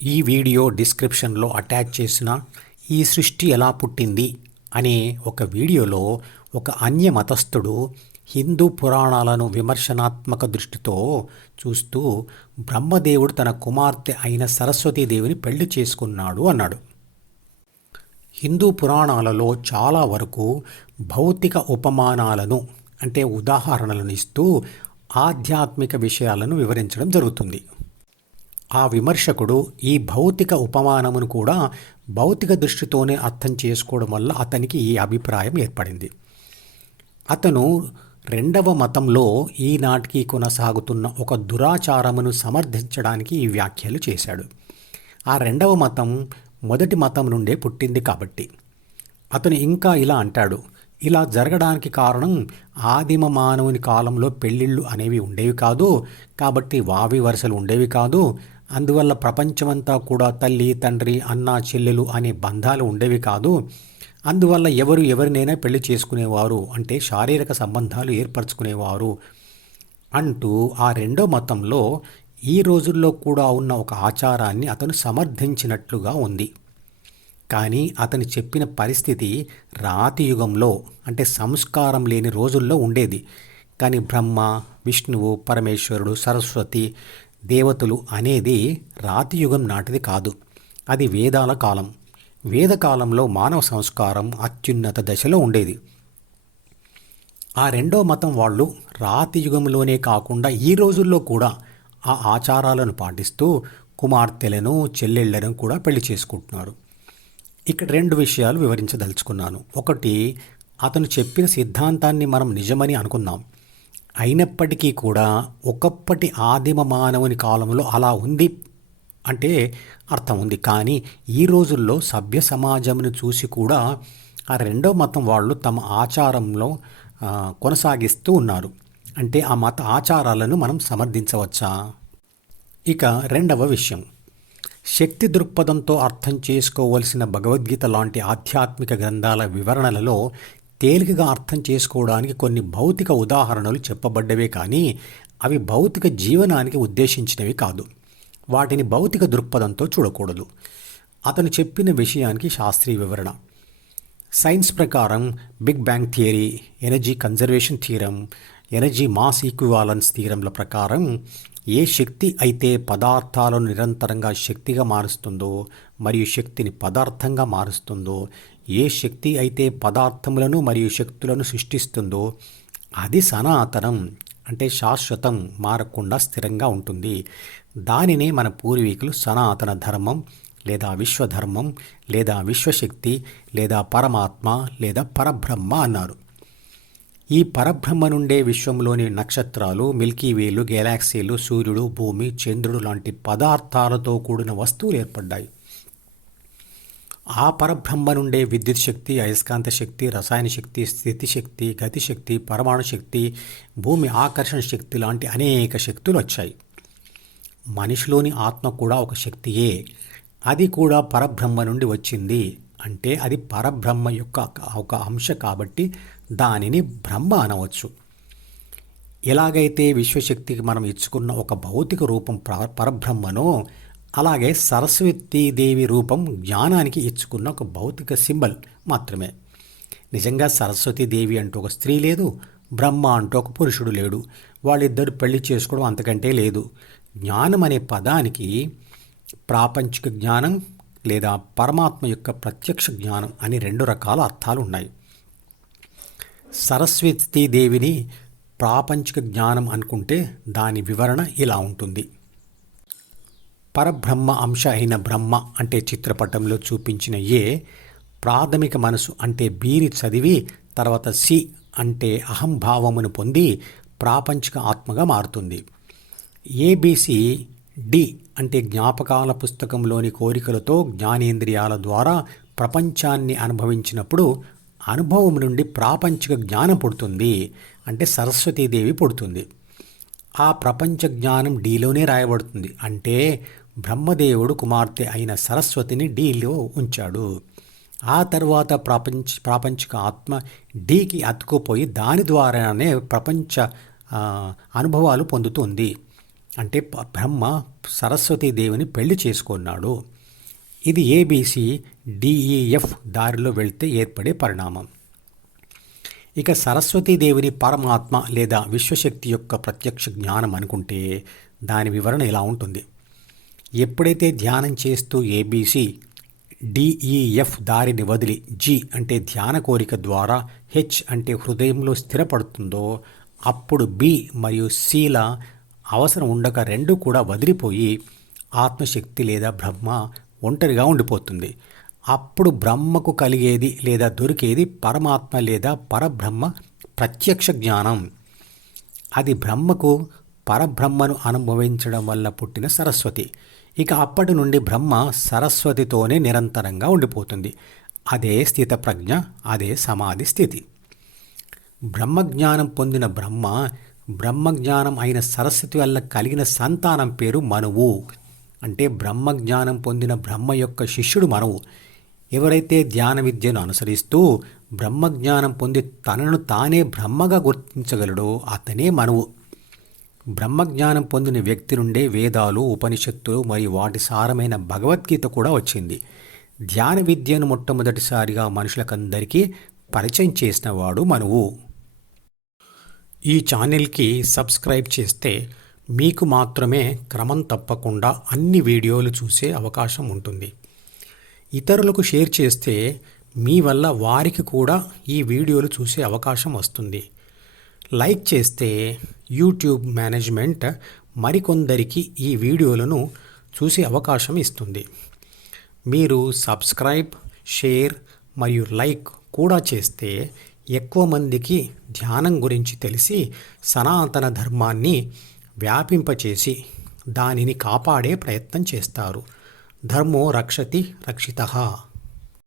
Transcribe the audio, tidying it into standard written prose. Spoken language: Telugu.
ఈ వీడియో డిస్క్రిప్షన్లో అటాచ్ చేసిన ఈ సృష్టి ఎలా పుట్టింది అనే ఒక వీడియోలో ఒక అన్య మతస్థుడు హిందూ పురాణాలను విమర్శనాత్మక దృష్టితో చూస్తూ బ్రహ్మదేవుడు తన కుమార్తె అయిన సరస్వతీదేవిని పెళ్లి చేసుకున్నాడు అన్నాడు. హిందూ పురాణాలలో చాలా వరకు భౌతిక ఉపమానాలను అంటే ఉదాహరణలను ఇస్తూ ఆధ్యాత్మిక విషయాలను వివరించడం జరుగుతుంది. ఆ విమర్శకుడు ఈ భౌతిక ఉపమానమును కూడా భౌతిక దృష్టితోనే అర్థం చేసుకోవడం వల్ల అతనికి ఈ అభిప్రాయం ఏర్పడింది. అతను రెండవ మతంలో ఈనాటికి కొనసాగుతున్న ఒక దురాచారమును సమర్థించడానికి ఈ వ్యాఖ్యలు చేశాడు. ఆ రెండవ మతం మొదటి మతం నుండే పుట్టింది కాబట్టి. అతను ఇంకా ఇలా అంటాడు, ఇలా జరగడానికి కారణం ఆదిమ మానవుని కాలంలో పెళ్ళిళ్ళు అనేవి ఉండేవి కాదు, కాబట్టి వావి వరుసలు ఉండేవి కాదు, అందువల్ల ప్రపంచమంతా కూడా తల్లి తండ్రి అన్న చెల్లెలు అనే బంధాలు ఉండేవి కాదు, అందువల్ల ఎవరు ఎవరినైనా పెళ్లి చేసుకునేవారు, అంటే శారీరక సంబంధాలు ఏర్పరచుకునేవారు అంటూ ఆ రెండో మతంలో ఈ రోజుల్లో కూడా ఉన్న ఒక ఆచారాన్ని అతను సమర్థించినట్లుగా ఉంది. కానీ అతను చెప్పిన పరిస్థితి రాతి యుగంలో అంటే సంస్కారం లేని రోజుల్లో ఉండేది. కానీ బ్రహ్మ, విష్ణువు, పరమేశ్వరుడు, సరస్వతి, దేవతలు అనేది రాతి యుగం నాటిది కాదు. అది వేదాల కాలం. వేదకాలంలో మానవ సంస్కారం అత్యున్నత దశలో ఉండేది. ఆ రెండో మతం వాళ్ళు రాతి యుగంలోనే కాకుండా ఈ రోజుల్లో కూడా ఆ ఆచారాలను పాటిస్తూ కుమార్తెలను చెల్లెళ్లను కూడా పెళ్లి చేసుకుంటున్నారు. ఇక్కడ రెండు విషయాలు వివరించదలుచుకున్నాను. ఒకటి, అతను చెప్పిన సిద్ధాంతాన్ని మనం నిజమని అనుకుందాం. అయినప్పటికీ కూడా ఒకప్పటి ఆదిమ మానవుని కాలంలో అలా ఉంది అంటే అర్థం ఉంది. కానీ ఈ రోజుల్లో సభ్య సమాజంను చూసి కూడా ఆ రెండో మతం వాళ్ళు తమ ఆచారంలో కొనసాగిస్తూ ఉన్నారు. అంటే ఆ మత ఆచారాలను మనం సమర్థించవచ్చా? ఇక రెండవ విషయం, శక్తి దృక్పథంతో అర్థం చేసుకోవలసిన భగవద్గీత లాంటి ఆధ్యాత్మిక గ్రంథాల వివరణలలో తేలికగా అర్థం చేసుకోవడానికి కొన్ని భౌతిక ఉదాహరణలు చెప్పబడ్డవే కానీ అవి భౌతిక జీవనానికి ఉద్దేశించినవి కాదు. వాటిని భౌతిక దృక్పథంతో చూడకూడదు. అతను చెప్పిన విషయానికి శాస్త్రీయ వివరణ. సైన్స్ ప్రకారం big bang theory, energy conservation theorem, energy mass equivalence థీరంల ప్రకారం ఏ శక్తి అయితే పదార్థాలను నిరంతరంగా శక్తిగా మారుస్తుందో మరియు శక్తిని పదార్థంగా మారుస్తుందో, ఏ శక్తి అయితే పదార్థములను మరియు శక్తులను సృష్టిస్తుందో అది సనాతనం అంటే శాశ్వతం, మారకుండా స్థిరంగా ఉంటుంది. దానినే మన పూర్వీకులు సనాతన ధర్మం లేదా విశ్వధర్మం లేదా విశ్వశక్తి లేదా పరమాత్మ లేదా పరబ్రహ్మ అన్నారు. ఈ పరబ్రహ్మ నుండే విశ్వంలోని నక్షత్రాలు, మిల్కీవేలు, గెలాక్సీలు, సూర్యుడు, భూమి, చంద్రుడు లాంటి పదార్థాలతో కూడిన వస్తువులు ఏర్పడ్డాయి. ఆ పరబ్రహ్మ నుండే విద్యుత్ శక్తి, అయస్కాంత శక్తి, రసాయన శక్తి, స్థితి శక్తి, గతిశక్తి, పరమాణు శక్తి, భూమి ఆకర్షణ శక్తి లాంటి అనేక శక్తులు వచ్చాయి. మనిషిలోని ఆత్మ కూడా ఒక శక్తియే. అది కూడా పరబ్రహ్మ నుండి వచ్చింది. అంటే అది పరబ్రహ్మ యొక్క ఒక అంశ కాబట్టి దానిని బ్రహ్మ అనవచ్చు. ఎలాగైతే విశ్వశక్తికి మనం ఇచ్చుకున్న ఒక భౌతిక రూపం పరబ్రహ్మనో, అలాగే సరస్వతీదేవి రూపం జ్ఞానానికి ఇచ్చుకున్న ఒక భౌతిక సింబల్ మాత్రమే. నిజంగా సరస్వతీదేవి అంటూ ఒక స్త్రీ లేదు, బ్రహ్మ అంటూ ఒక పురుషుడు లేడు. వాళ్ళిద్దరు పెళ్లి చేసుకోవడం అంతకంటే లేదు. జ్ఞానం అనే పదానికి ప్రాపంచిక జ్ఞానం లేదా పరమాత్మ యొక్క ప్రత్యక్ష జ్ఞానం అని రెండు రకాల అర్థాలు ఉన్నాయి. సరస్వతీదేవిని ప్రాపంచిక జ్ఞానం అనుకుంటే దాని వివరణ ఇలా ఉంటుంది. పరబ్రహ్మ అంశ అయిన బ్రహ్మ అంటే చిత్రపటంలో చూపించిన ఏ ప్రాథమిక మనసు అంటే బీని చదివి తర్వాత సి అంటే అహంభావమును పొంది ప్రాపంచిక ఆత్మగా మారుతుంది. ఏబిసి డి అంటే జ్ఞాపకాల పుస్తకంలోని కోరికలతో జ్ఞానేంద్రియాల ద్వారా ప్రపంచాన్ని అనుభవించినప్పుడు అనుభవం నుండి ప్రాపంచిక జ్ఞానం పుడుతుంది, అంటే సరస్వతీదేవి పుడుతుంది. ఆ ప్రపంచ జ్ఞానం డీలోనే రాయబడుతుంది. అంటే బ్రహ్మదేవుడు కుమార్తె అయిన సరస్వతిని డీలో ఉంచాడు. ఆ తర్వాత ప్రాపంచిక ఆత్మ డీకి అతుకుపోయి దాని ద్వారానే ప్రపంచ అనుభవాలు పొందుతుంది. అంటే బ్రహ్మ సరస్వతీదేవిని పెళ్లి చేసుకున్నాడు. ఇది ఏబిసి డిఈఎఫ్ దారిలో వెళ్తే ఏర్పడే పరిణామం. ఇక సరస్వతీదేవిని పరమాత్మ లేదా విశ్వశక్తి యొక్క ప్రత్యక్ష జ్ఞానం అనుకుంటే దాని వివరణ ఇలా ఉంటుంది. ఎప్పుడైతే ధ్యానం చేస్తూ ఏబిసి డిఈఎఫ్ దారిని వదిలి జి అంటే ధ్యాన కోరిక ద్వారా హెచ్ అంటే హృదయంలో స్థిరపడుతుందో అప్పుడు బి మరియు సిల అవసరం ఉండక రెండు కూడా వదిలిపోయి ఆత్మశక్తి లేదా బ్రహ్మ ఒంటరిగా ఉండిపోతుంది. అప్పుడు బ్రహ్మకు కలిగేది లేదా దొరికేది పరమాత్మ లేదా పరబ్రహ్మ ప్రత్యక్ష జ్ఞానం. అది బ్రహ్మకు పరబ్రహ్మను అనుభవించడం వల్ల పుట్టిన సరస్వతి. ఇక అప్పటి నుండి బ్రహ్మ సరస్వతితోనే నిరంతరంగా ఉండిపోతుంది. అదే స్థితప్రజ్ఞ, అదే సమాధి స్థితి. బ్రహ్మజ్ఞానం పొందిన బ్రహ్మజ్ఞానం అయిన సరస్వతి వల్ల కలిగిన సంతానం పేరు మనువు. అంటే బ్రహ్మజ్ఞానం పొందిన బ్రహ్మ యొక్క శిష్యుడు మనువు. ఎవరైతే ధ్యాన విద్యను అనుసరిస్తూ బ్రహ్మజ్ఞానం పొంది తనను తానే బ్రహ్మగా గుర్తించగలడో అతనే మనువు. బ్రహ్మజ్ఞానం పొందిన వ్యక్తి నుండే వేదాలు, ఉపనిషత్తులు మరియు వాటి సారమైన భగవద్గీత కూడా వచ్చింది. ధ్యాన విద్యను మొట్టమొదటిసారిగా మనుషులకందరికీ పరిచయం చేసిన వాడు మనువు. ఈ ఛానల్కి సబ్స్క్రైబ్ చేస్తే మీకు మాత్రమే క్రమం తప్పకుండా అన్ని వీడియోలు చూసే అవకాశం ఉంటుంది. ఇతరులకు షేర్ చేస్తే మీ వల్ల వారికి కూడా ఈ వీడియోలు చూసే అవకాశం వస్తుంది. లైక్ చేస్తే యూట్యూబ్ మేనేజ్మెంట్ మరికొందరికి ఈ వీడియోలను చూసే అవకాశం ఇస్తుంది. మీరు సబ్స్క్రైబ్, షేర్ మరియు లైక్ కూడా చేస్తే ఎక్కువ మందికి ధ్యానం గురించి తెలిసి సనాతన ధర్మాన్ని వ్యాపింపచేసి దానిని కాపాడే ప్రయత్నం చేస్తారు. ధర్మో రక్షతి రక్షితః.